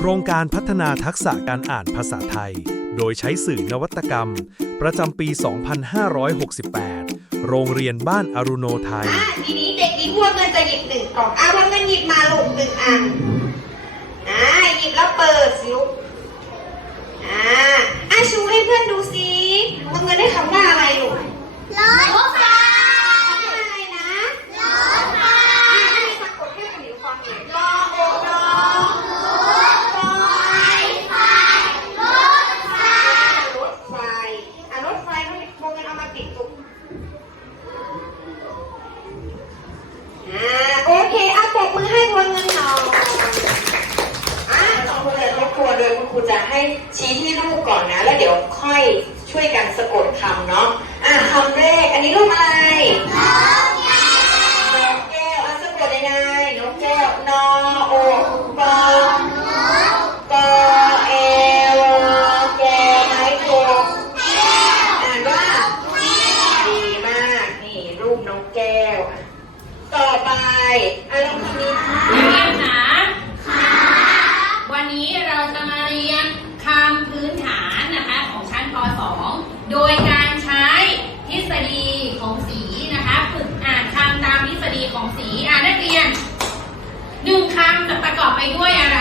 โครงการพัฒนาทักษะการอ่านภาษาไทย โดยใช้สื่อนวัตกรรม ประจำปี 2568 โรงเรียนบ้านอรุโนไทยอะทีนี้เด็กหญิงบัวเงินจะหยิบหนึ่งกล่องอะบัวเงินหยิบมาลูกหนึ่งอันอ่าหยิบแล้วเปิดสิลูกอ่าอะชูให้เพื่อนดูสิบัวเงินได้คำว่าอะไรลูกรถไฟอะ ได้ชี้ที่รูปก่อนนะ แล้วเดี๋ยวค่อยช่วยกันสะกดคำเนาะอะคำแรก อันนี้รูปอะไรนกแก้วอะสะกดยังไงนกแก้วนอโอปอกอเอวแกไหม้แก้วอ่านว่าดีมาก นี่รูปนกแก้ว ต่อไปอะลองคำนี้ ประกอบไปด้วยอะไร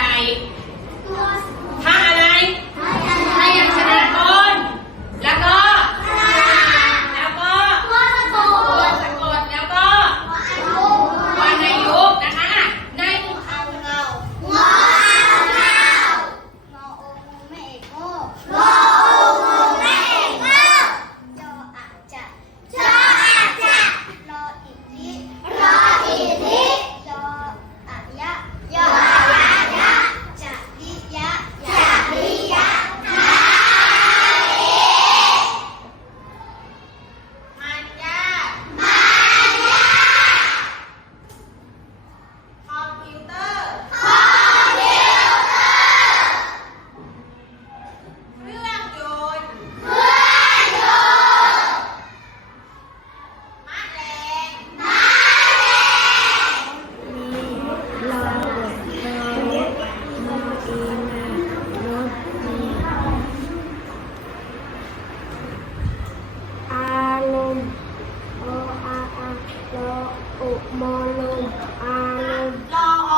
molog, alog,